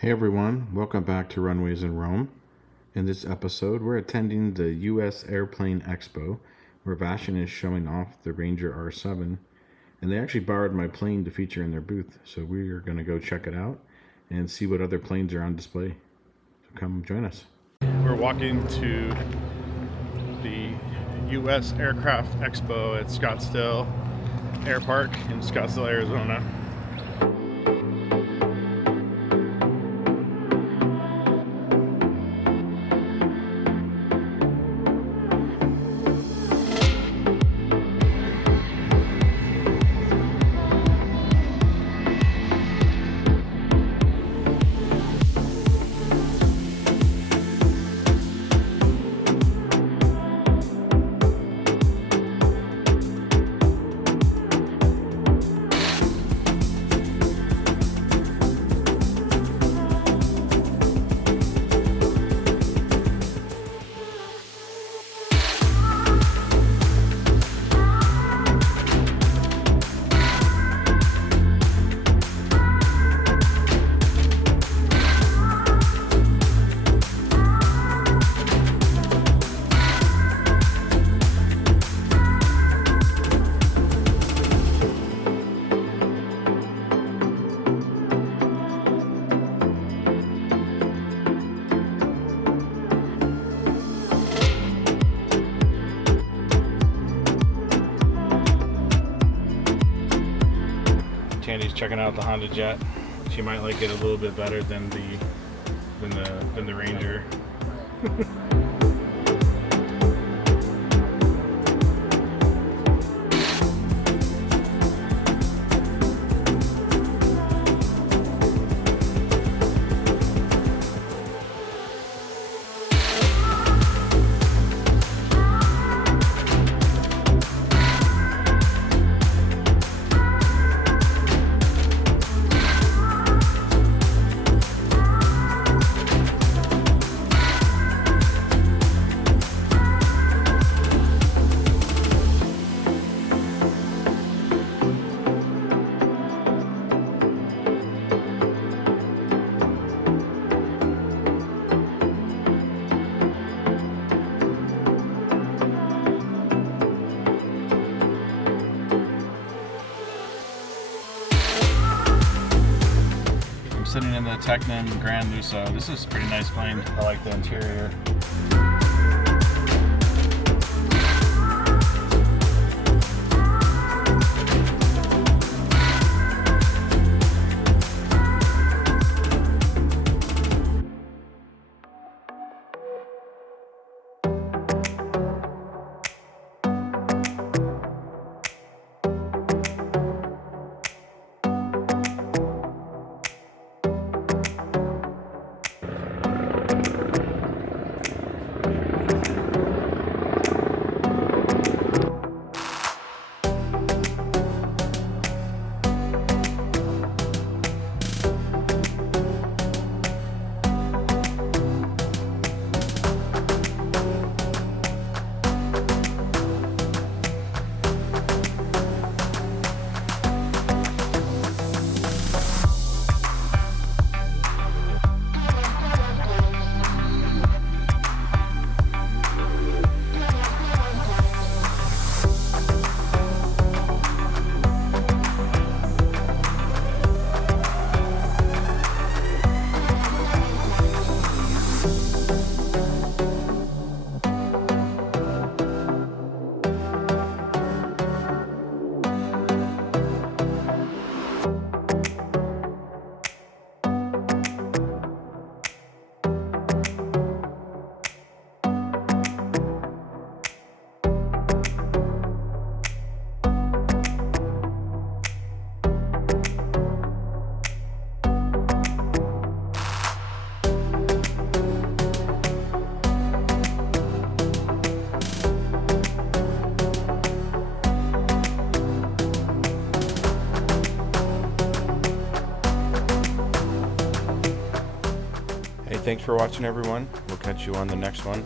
Hey everyone, welcome back to Runways in Rome. In this episode, we're attending the US Airplane Expo, where Vashon is showing off the Ranger R7, and they actually borrowed my plane to feature in their booth, so we are going to go check it out and see what other planes are on display. So come join us. We're walking to the US Aircraft Expo at Scottsdale Air Park in Scottsdale, Arizona. Tandy's checking out the Honda Jet. She might like it a little bit better than the Ranger. Sitting in the Tecnam Grand Lusso. This is a pretty nice plane. I like the interior. Hey, thanks for watching everyone. We'll catch you on the next one.